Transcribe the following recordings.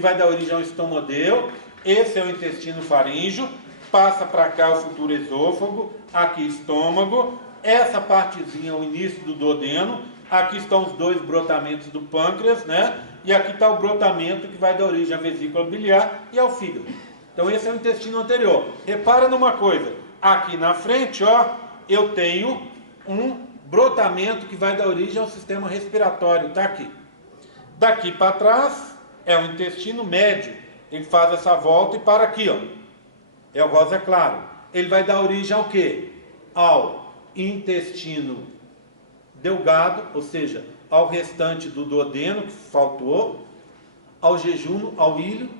vai dar origem ao estomodeu. Esse é o intestino faríngeo. Passa para cá o futuro esôfago. Aqui estômago. Essa partezinha é o início do duodeno. Aqui estão os dois brotamentos do pâncreas, né? E aqui está o brotamento que vai dar origem à vesícula biliar e ao fígado. Então esse é o intestino anterior. Repara numa coisa. Aqui na frente, ó, eu tenho um brotamento que vai dar origem ao sistema respiratório. Está aqui. Daqui para trás é o intestino médio. Ele faz essa volta e para aqui, ó. É o rosa claro. Ele vai dar origem ao quê? Ao intestino delgado, ou seja, ao restante do duodeno que faltou, ao jejum, ao ilho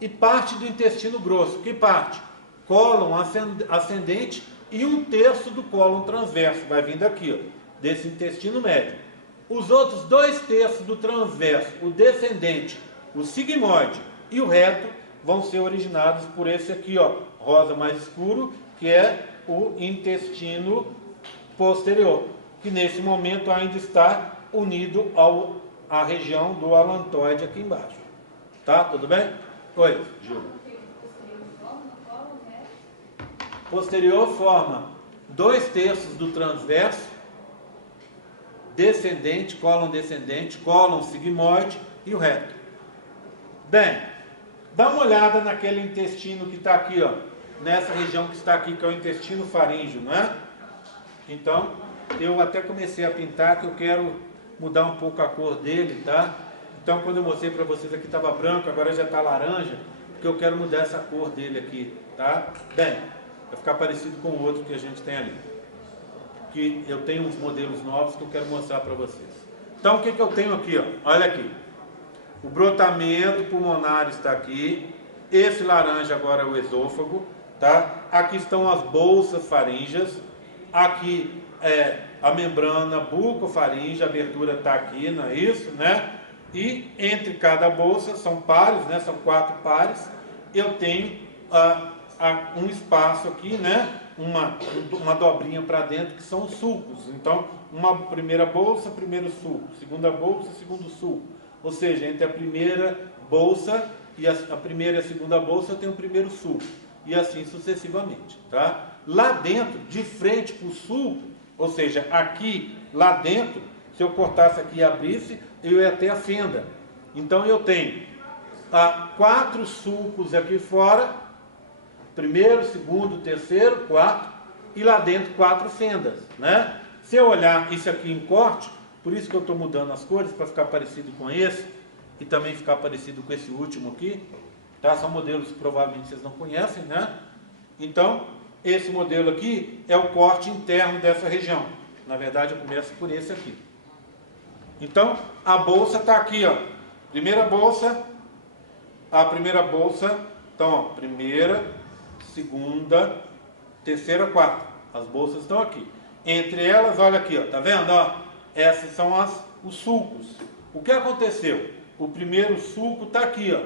e parte do intestino grosso. Que parte? Cólon ascendente e 1/3 do cólon transverso. Vai vindo aqui, ó, desse intestino médio. Os outros 2/3 do transverso, o descendente, o sigmoide e o reto, vão ser originados por esse aqui, ó, rosa mais escuro, que é o intestino posterior, que nesse momento ainda está unido à região do alantoide aqui embaixo. Tá? Tudo bem? Oi, Gil. Posterior forma 2/3 do transverso, descendente, cólon sigmoide e o reto. Bem, dá uma olhada naquele intestino que está aqui, ó, nessa região que está aqui, que é o intestino faríngeo, não é? Então, eu até comecei a pintar, que eu quero mudar um pouco a cor dele, tá? Então, quando eu mostrei para vocês aqui estava branco, agora já está laranja, porque eu quero mudar essa cor dele aqui, tá? Bem, vai ficar parecido com o outro que a gente tem ali. Que eu tenho uns modelos novos que eu quero mostrar para vocês. Então, o que eu tenho aqui, ó? Olha aqui. O brotamento pulmonar está aqui. Esse laranja agora é o esôfago, tá? Aqui estão as bolsas faríngeas. Aqui é a membrana bucofaríngea, a abertura está aqui, não é isso, né? E entre cada bolsa, são pares, né? São 4 pares. Eu tenho um espaço aqui, né? Uma dobrinha para dentro, que são os sulcos. Então, uma primeira bolsa, primeiro sulco. Segunda bolsa, segundo sulco. Ou seja, entre a primeira bolsa e a primeira e a segunda bolsa, eu tenho o primeiro sulco. E assim sucessivamente, tá? Lá dentro, de frente para o sulco, ou seja, aqui, lá dentro, se eu cortasse aqui e abrisse, eu ia ter a fenda. Então, eu tenho 4 sulcos aqui fora, primeiro, segundo, terceiro, 4, e lá dentro 4 fendas, né? Se eu olhar isso aqui em corte, por isso que eu estou mudando as cores, para ficar parecido com esse, e também ficar parecido com esse último aqui, tá? São modelos que provavelmente vocês não conhecem, né? Então, esse modelo aqui é o corte interno dessa região. Na verdade, eu começo por esse aqui. Então, a bolsa está aqui, ó. Primeira bolsa, então, ó, primeira, segunda, terceira, quarta. As bolsas estão aqui. Entre elas, olha aqui, ó, tá vendo, ó? Essas são os sulcos. O que aconteceu? O primeiro sulco está aqui, ó.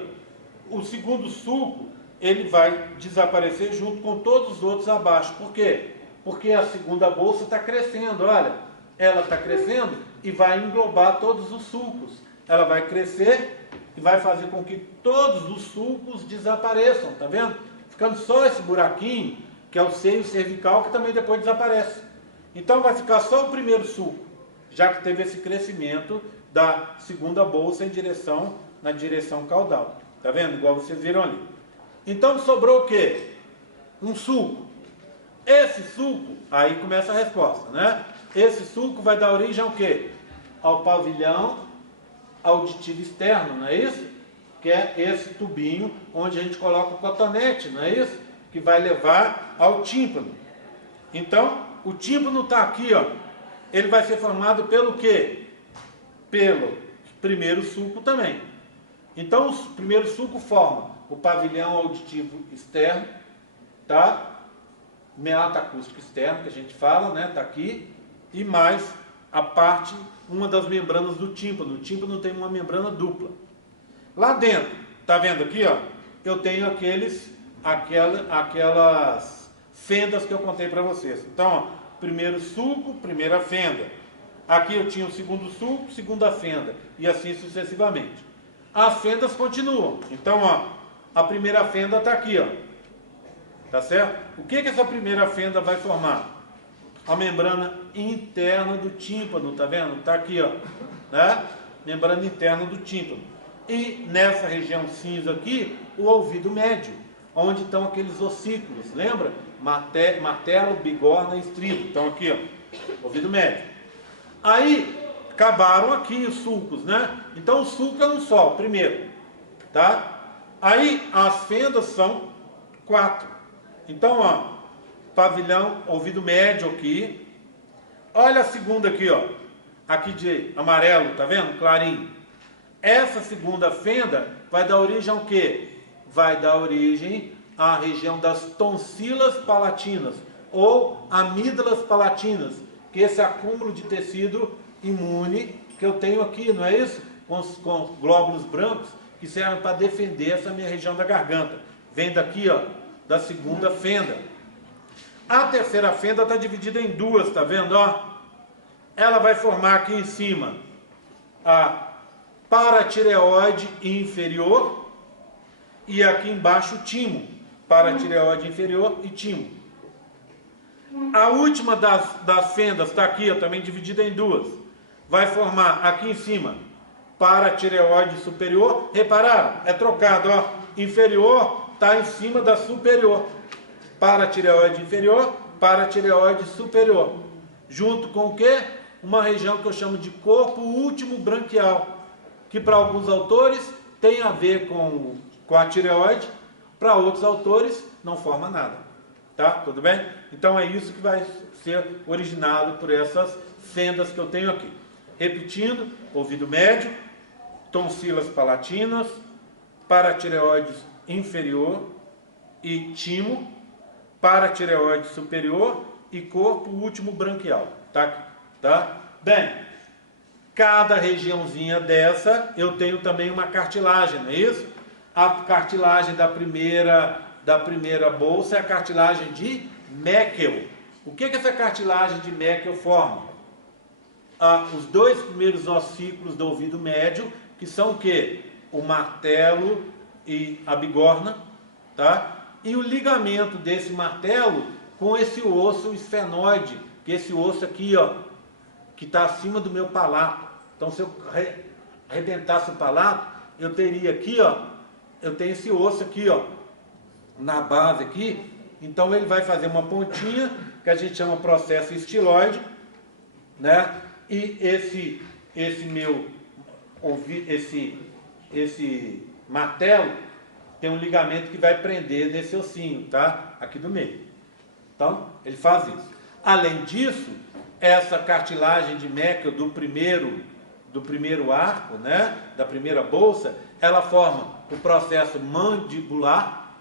O segundo sulco, ele vai desaparecer junto com todos os outros abaixo. Por quê? Porque a segunda bolsa está crescendo, olha. Ela está crescendo e vai englobar todos os sulcos. Ela vai crescer e vai fazer com que todos os sulcos desapareçam, tá vendo? Ficando só esse buraquinho, que é o seio cervical, que também depois desaparece. Então vai ficar só o primeiro sulco, já que teve esse crescimento da segunda bolsa na direção caudal. Tá vendo? Igual vocês viram ali. Então sobrou o quê? Um sulco. Esse sulco, aí começa a resposta, né? Esse sulco vai dar origem ao quê? Ao pavilhão auditivo externo, não é isso? Que é esse tubinho onde a gente coloca o cotonete, não é isso? Que vai levar ao tímpano. Então, o tímpano está aqui, ó. Ele vai ser formado pelo quê? Pelo primeiro sulco também. Então, o primeiro sulco forma o pavilhão auditivo externo, tá? Meato acústico externo, que a gente fala, né? Tá aqui. E mais a parte, uma das membranas do tímpano. O tímpano tem uma membrana dupla. Lá dentro, tá vendo aqui, ó? Eu tenho aquelas fendas que eu contei para vocês. Então, ó, primeiro sulco, primeira fenda. Aqui eu tinha o segundo sulco, segunda fenda, e assim sucessivamente. as fendas continuam. Então, ó, a primeira fenda está aqui, ó. Tá certo? O que essa primeira fenda vai formar? A membrana interna do tímpano, tá vendo? Tá aqui, ó, né? Membrana interna do tímpano. E nessa região cinza aqui, o ouvido médio, onde estão aqueles ossículos, lembra? Martelo, bigorna e estribo. Então aqui, ó, ouvido médio. Aí, acabaram aqui os sulcos, né? Então o sulco é um só, o primeiro, tá? Aí as fendas são 4. Então, ó, pavilhão, ouvido médio aqui. Olha a segunda aqui, ó. Aqui de amarelo, tá vendo? Clarinho. Essa segunda fenda vai dar origem ao quê? Vai dar origem à região das tonsilas palatinas ou amígdalas palatinas, que é esse acúmulo de tecido imune que eu tenho aqui, não é isso? Com glóbulos brancos que servem para defender essa minha região da garganta. Vem daqui, ó, da segunda fenda. A terceira fenda está dividida em duas, tá vendo? Ó? Ela vai formar aqui em cima a paratireoide inferior e aqui embaixo o timo. Paratireoide inferior e timo. A última das fendas está aqui, ó, também dividida em duas. Vai formar aqui em cima paratireoide superior. Repararam? É trocado, ó. Inferior está em cima da superior. Paratireoide inferior, paratireoide superior. Junto com o quê? Uma região que eu chamo de corpo último branquial, que para alguns autores tem a ver com a tireoide, para outros autores não forma nada. Tá? Tudo bem? Então é isso que vai ser originado por essas fendas que eu tenho aqui. Repetindo, ouvido médio, tonsilas palatinas, paratireoide inferior e timo, paratireoide superior e corpo último branquial. Tá? Bem, cada regiãozinha dessa eu tenho também uma cartilagem, não é isso? A cartilagem da primeira bolsa é a cartilagem de Meckel. O que essa cartilagem de Meckel forma? Os dois primeiros ossículos do ouvido médio, que são o quê? O martelo e a bigorna, tá? E o ligamento desse martelo com esse osso esfenoide, que é esse osso aqui, ó, que está acima do meu palato. Então, se eu arrebentasse o palato, eu teria aqui, ó, eu tenho esse osso aqui, ó, na base aqui. Então, ele vai fazer uma pontinha, que a gente chama processo estiloide, né? E esse martelo tem um ligamento que vai prender nesse ossinho, tá? Aqui do meio. Então, ele faz isso. Além disso, essa cartilagem de Meckel do primeiro arco, né? Da primeira bolsa, ela forma o processo mandibular,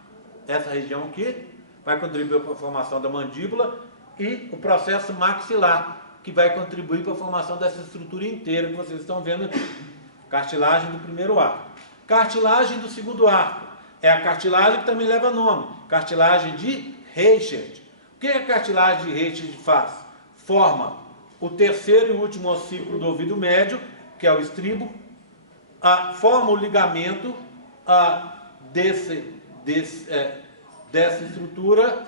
essa região aqui, vai contribuir para a formação da mandíbula, e o processo maxilar, que vai contribuir para a formação dessa estrutura inteira que vocês estão vendo aqui. Cartilagem do primeiro arco. Cartilagem do segundo arco. É a cartilagem que também leva nome. Cartilagem de Reichert. O que a cartilagem de Reichert faz? Forma o terceiro e último ossículo do ouvido médio, que é o estribo. Forma o ligamento dessa estrutura.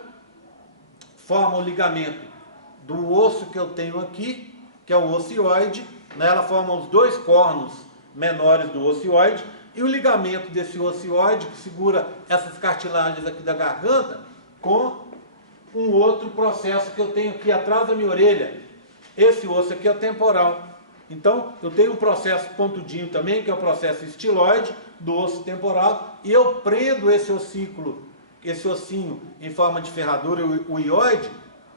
Forma o ligamento do osso que eu tenho aqui, que é o ocioide, né? Ela forma os dois cornos menores do ocioide, e o ligamento desse ocioide que segura essas cartilagens aqui da garganta com um outro processo que eu tenho aqui atrás da minha orelha. Esse osso aqui é o temporal. Então, eu tenho um processo pontudinho também, que é o processo estiloide do osso temporal, e eu prendo esse ossículo, esse ossinho em forma de ferradura, o ioide,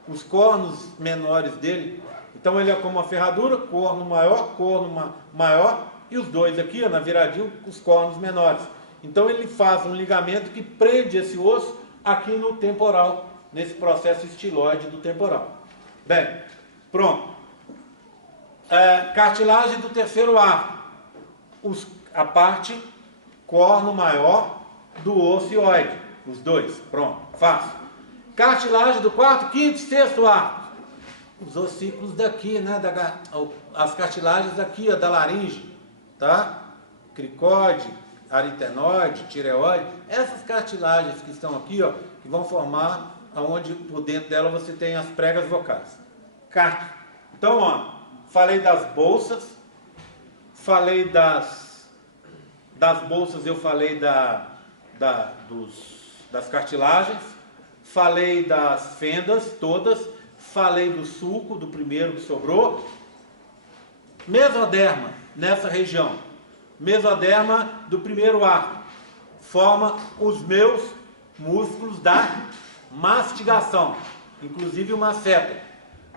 os cornos menores dele. Então ele é como uma ferradura, corno maior, e os dois aqui, ó, na viradinha, os cornos menores. Então ele faz um ligamento que prende esse osso aqui no temporal, nesse processo estiloide do temporal. Bem, pronto. Cartilagem do terceiro arco. A parte corno maior do ocioide. Os dois, pronto, fácil. Cartilagem do quarto, quinto e sexto arco. Os ossículos daqui, né? As cartilagens daqui, ó, da laringe, tá? cricóide, aritenoide, tireoide, essas cartilagens que estão aqui, ó, que vão formar aonde por dentro dela você tem as pregas vocais. Então, ó, falei das bolsas, falei das bolsas, eu falei das cartilagens, falei das fendas todas, falei do sulco, do primeiro que sobrou. Mesoderma, nessa região, mesoderma do primeiro arco, forma os meus músculos da mastigação, inclusive o masseter.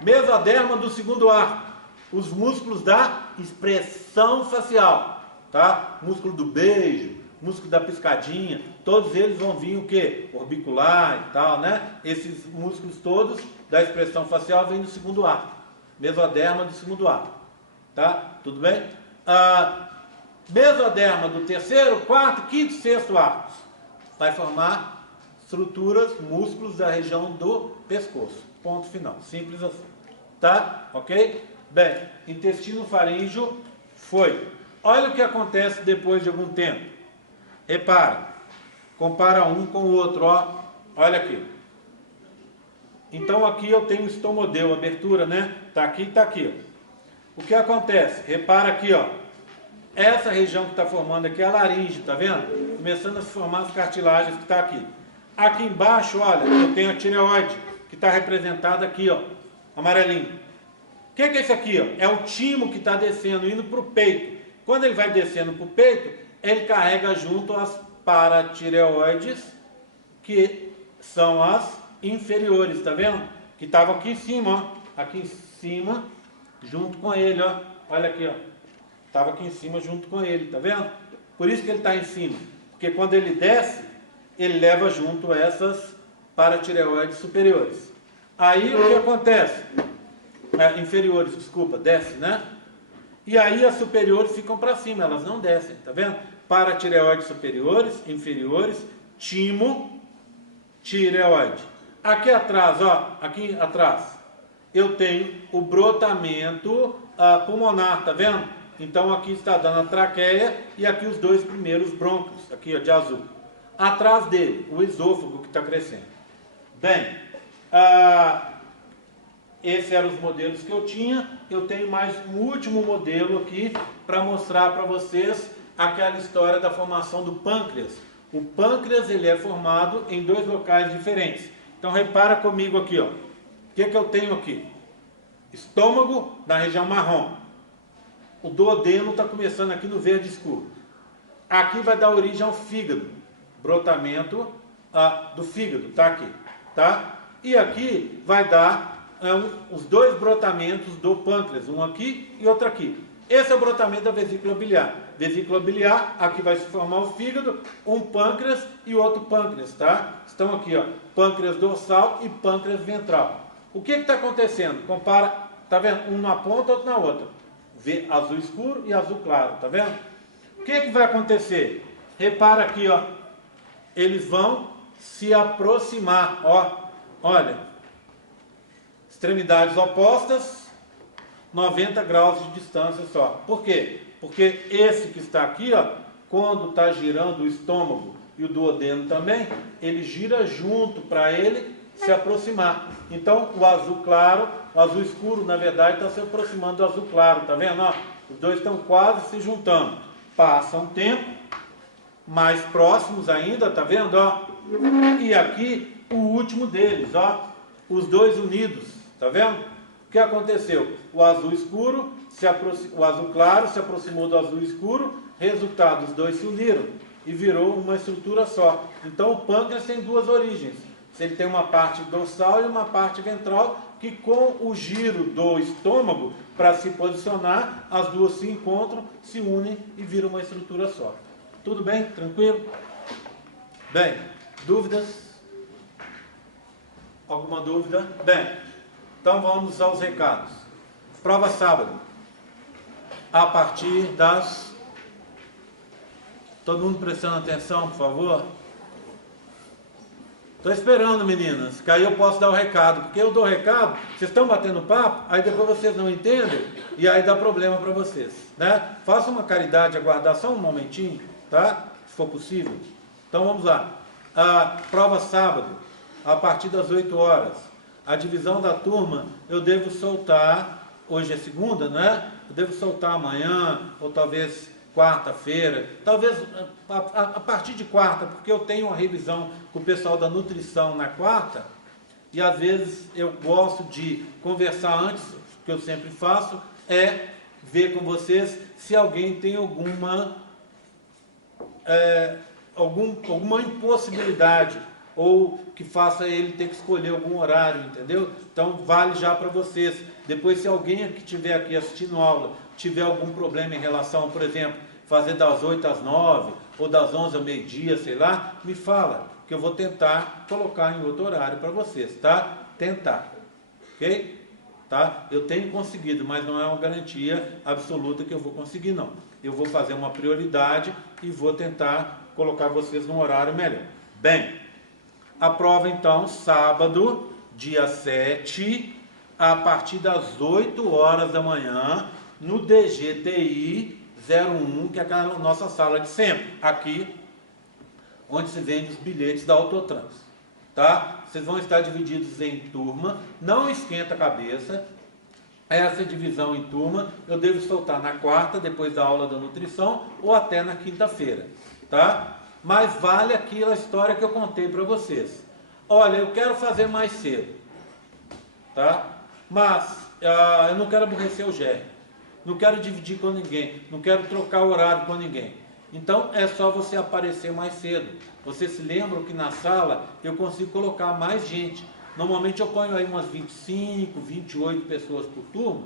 Mesoderma do segundo arco, os músculos da expressão facial, tá? Músculo do beijo, músculo da piscadinha, todos eles vão vir o quê? Orbicular e tal, né? Esses músculos todos da expressão facial vêm do segundo arco, mesoderma do segundo arco, tá? Tudo bem? Mesoderma do terceiro, quarto, quinto e sexto arcos, vai formar estruturas, músculos da região do pescoço, ponto final, simples assim, tá? Ok? Bem, intestino faríngeo foi. Olha o que acontece depois de algum tempo. Repara, compara um com o outro, ó. Olha aqui. Então aqui eu tenho estomodeu, abertura, né? Tá aqui e tá aqui, ó. O que acontece? Repara aqui, ó. Essa região que está formando aqui é a laringe, tá vendo? Começando a se formar as cartilagens que está aqui. Aqui embaixo, olha, eu tenho a tireoide, que está representada aqui, ó, amarelinho. O que é isso aqui, ó? É o timo que está descendo, indo para o peito. Quando ele vai descendo para o peito, ele carrega junto as paratireoides, que são as inferiores, tá vendo? Que estavam aqui em cima, ó. Aqui em cima, junto com ele, ó. Olha aqui, ó. Estava aqui em cima junto com ele, tá vendo? Por isso que ele está em cima. Porque quando ele desce, ele leva junto essas paratireoides superiores. Aí o que acontece? Inferiores, desculpa, desce, né? E aí as superiores ficam para cima, elas não descem, tá vendo? Paratireoides superiores, inferiores, timo, tireoide. Aqui atrás, ó, aqui atrás, eu tenho o brotamento pulmonar, tá vendo? Então aqui está dando a traqueia e aqui os dois primeiros brônquios, aqui ó, de azul. Atrás dele, o esôfago que está crescendo. Bem, esses eram os modelos que eu tinha. Eu tenho mais um último modelo aqui para mostrar para vocês aquela história da formação do pâncreas. O pâncreas ele é formado em dois locais diferentes. Então repara comigo aqui, ó. O que eu tenho aqui? Estômago na região marrom. O duodeno está começando aqui no verde escuro. Aqui vai dar origem ao fígado. Brotamento do fígado, tá aqui, tá? E aqui vai dar os dois brotamentos do pâncreas, um aqui e outro aqui. Esse é o brotamento da vesícula biliar. Vesícula biliar, aqui vai se formar o fígado, um pâncreas e outro pâncreas, tá? Estão aqui, ó, pâncreas dorsal e pâncreas ventral. O que está acontecendo? Compara, tá vendo? Um na ponta, outro na outra. Vê azul escuro e azul claro, tá vendo? O que vai acontecer? Repara aqui, ó. Eles vão se aproximar, ó. Olha. Extremidades opostas, 90 graus de distância só. Por quê? Porque esse que está aqui, ó, quando está girando o estômago e o duodeno também, ele gira junto para ele se aproximar. Então, o azul claro, o azul escuro, na verdade, está se aproximando do azul claro, tá vendo? Ó, os dois estão quase se juntando. Passa um tempo, mais próximos ainda, tá vendo? Ó? E aqui, o último deles, ó, os dois unidos, tá vendo? O que aconteceu? O azul escuro, o azul claro se aproximou do azul escuro, resultado, os dois se uniram e virou uma estrutura só. Então, o pâncreas tem duas origens. Ele tem uma parte dorsal e uma parte ventral, que com o giro do estômago, para se posicionar, as duas se encontram, se unem e viram uma estrutura só. Tudo bem? Tranquilo? Bem, dúvidas? Alguma dúvida? Bem, então vamos aos recados. Prova sábado. A partir das... Todo mundo prestando atenção, por favor? Estou esperando, meninas, que aí eu posso dar o recado, porque eu dou o recado, vocês estão batendo papo, aí depois vocês não entendem, e aí dá problema para vocês, né? Faça uma caridade, aguardar só um momentinho, tá? Se for possível. Então vamos lá. A prova sábado, a partir das 8 horas. A divisão da turma, eu devo soltar, hoje é segunda, né? Eu devo soltar amanhã, ou talvez quarta-feira, talvez a partir de quarta, porque eu tenho uma revisão com o pessoal da nutrição na quarta, e às vezes eu gosto de conversar antes, que eu sempre faço, é ver com vocês se alguém tem alguma impossibilidade, ou que faça ele ter que escolher algum horário, entendeu? Então vale já para vocês. Depois, se alguém que estiver aqui assistindo aula tiver algum problema em relação, por exemplo, fazer das 8 às 9, ou das 11 ao meio-dia, sei lá, me fala, que eu vou tentar colocar em outro horário para vocês, tá? Tentar, ok? Tá? Eu tenho conseguido, mas não é uma garantia absoluta que eu vou conseguir, não. Eu vou fazer uma prioridade e vou tentar colocar vocês num horário melhor. Bem, a prova então, sábado, dia 7, a partir das 8 horas da manhã, no DGTI 01, que é a nossa sala de sempre, aqui, onde se vende os bilhetes da Autotrans, tá? Vocês vão estar divididos em turma, não esquenta a cabeça, essa divisão em turma eu devo soltar na quarta, depois da aula da nutrição, ou até na quinta-feira, tá? Mas vale aquela história que eu contei para vocês. Olha, eu quero fazer mais cedo, tá? Mas eu não quero aborrecer o Jerry, não quero dividir com ninguém, não quero trocar o horário com ninguém. Então é só você aparecer mais cedo. Vocês se lembram que na sala eu consigo colocar mais gente. Normalmente eu ponho aí umas 25, 28 pessoas por turno,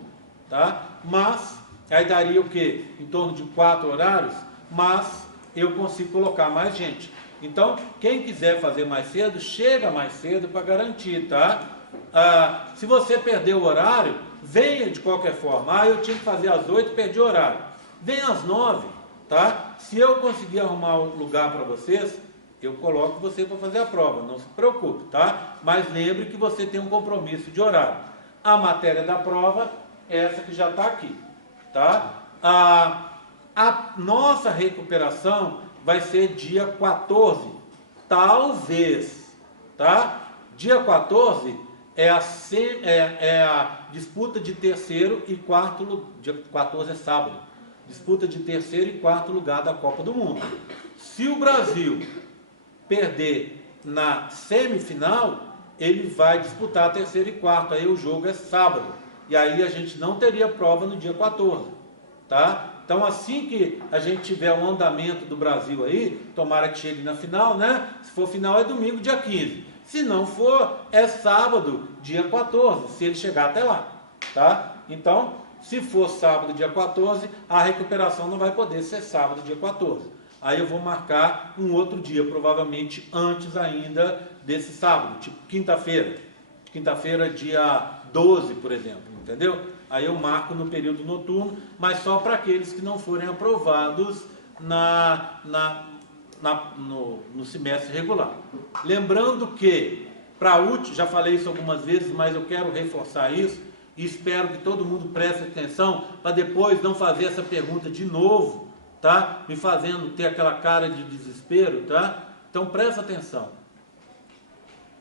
tá? Mas aí daria o quê? Em torno de 4 horários, mas eu consigo colocar mais gente. Então, quem quiser fazer mais cedo, chega mais cedo para garantir, tá? Se você perder o horário, venha de qualquer forma. Eu tinha que fazer às 8, perdi o horário. Venha às 9, tá? Se eu conseguir arrumar um lugar para vocês, eu coloco você para fazer a prova, não se preocupe, tá? Mas lembre que você tem um compromisso de horário. A matéria da prova é essa que já está aqui, tá? A nossa recuperação vai ser dia 14, talvez, tá? Dia 14 é a disputa de terceiro e quarto, dia 14 é sábado, disputa de terceiro e quarto lugar da Copa do Mundo. Se o Brasil perder na semifinal, ele vai disputar terceiro e quarto, aí o jogo é sábado, e aí a gente não teria prova no dia 14, tá? Então assim que a gente tiver um andamento do Brasil aí, tomara que chegue na final, né? Se for final é domingo, dia 15, se não for, é sábado, dia 14, se ele chegar até lá, tá? Então, se for sábado, dia 14, a recuperação não vai poder ser sábado, dia 14. Aí eu vou marcar um outro dia, provavelmente antes ainda desse sábado, tipo quinta-feira. Quinta-feira, dia 12, por exemplo, entendeu? Aí eu marco no período noturno, mas só para aqueles que não forem aprovados no semestre regular. Lembrando que, já falei isso algumas vezes, mas eu quero reforçar isso, e espero que todo mundo preste atenção, para depois não fazer essa pergunta de novo, tá? Me fazendo ter aquela cara de desespero, tá? Então presta atenção.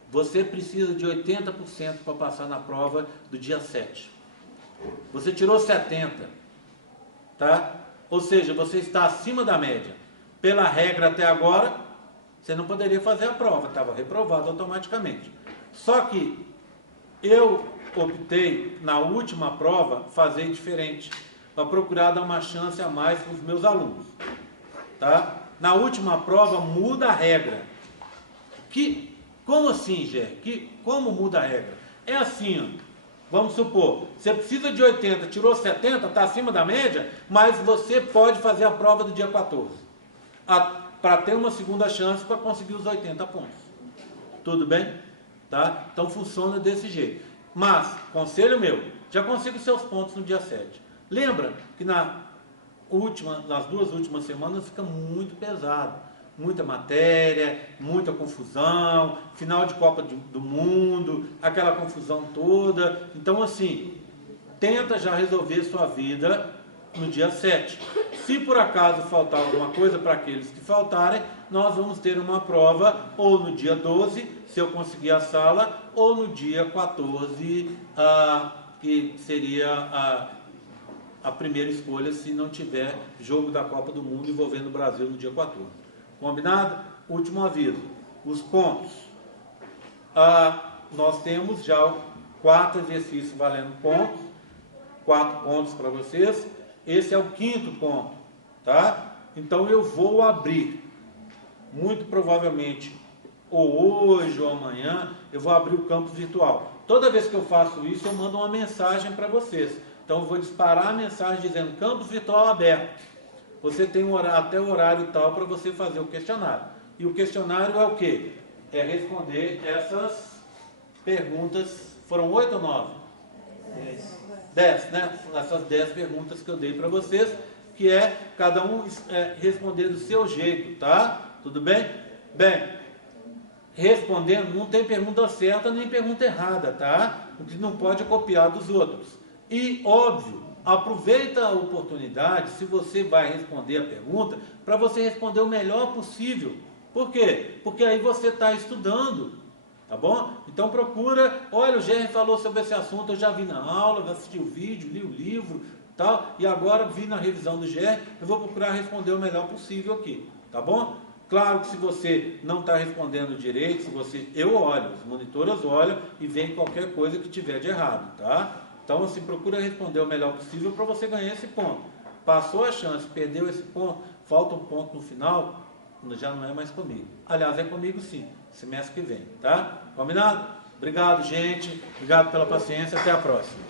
Você precisa de 80% para passar na prova do dia 7. Você tirou 70, tá? Ou seja, você está acima da média. Pela regra até agora, você não poderia fazer a prova, estava reprovado automaticamente. Só que eu optei, na última prova, fazer diferente, para procurar dar uma chance a mais para os meus alunos, tá? Na última prova muda a regra. Como assim, Gé? Como muda a regra? É assim, ó. Vamos supor, você precisa de 80, tirou 70, está acima da média, mas você pode fazer a prova do dia 14, para ter uma segunda chance para conseguir os 80 pontos. Tudo bem? Tá? Então funciona desse jeito. Mas, conselho meu, já consigo seus pontos no dia 7. Lembra que nas 2 últimas semanas fica muito pesado. muita matéria, muita confusão, final de Copa do Mundo, aquela confusão toda. Então, assim, tenta já resolver sua vida no dia 7. Se por acaso faltar alguma coisa, para aqueles que faltarem, nós vamos ter uma prova ou no dia 12, se eu conseguir a sala, ou no dia 14, que seria a primeira escolha, se não tiver jogo da Copa do Mundo envolvendo o Brasil no dia 14. Combinado? Último aviso. Os pontos. Nós temos já 4 exercícios valendo pontos. 4 pontos para vocês. Esse é o 5º ponto, tá? Então eu vou abrir, muito provavelmente, ou hoje ou amanhã, eu vou abrir o campo virtual. Toda vez que eu faço isso, eu mando uma mensagem para vocês. Então eu vou disparar a mensagem dizendo campo virtual aberto. Você tem até o horário tal para você fazer o questionário. E o questionário é o quê? É responder essas perguntas. Foram 8 ou 9? 10, né? Essas 10 perguntas que eu dei para vocês, que é cada um responder do seu jeito, tá? Tudo bem? Bem, respondendo, não tem pergunta certa nem pergunta errada, tá? O que não pode é copiar dos outros. E, óbvio, aproveita a oportunidade, se você vai responder a pergunta, para você responder o melhor possível. Por quê? Porque aí você está estudando. Tá bom? Então procura, olha, o Gerry falou sobre esse assunto, eu já vi na aula, assisti o vídeo, li o livro, tal, e agora vi na revisão do Gerry, eu vou procurar responder o melhor possível aqui, tá bom? Claro que se você não está respondendo direito, eu olho, os monitores olham e veem qualquer coisa que tiver de errado, tá? Então, assim, procura responder o melhor possível para você ganhar esse ponto. Passou a chance, perdeu esse ponto, falta um ponto no final, já não é mais comigo. Aliás, é comigo sim, semestre que vem, tá? Combinado? Obrigado, gente. Obrigado pela paciência. Até a próxima.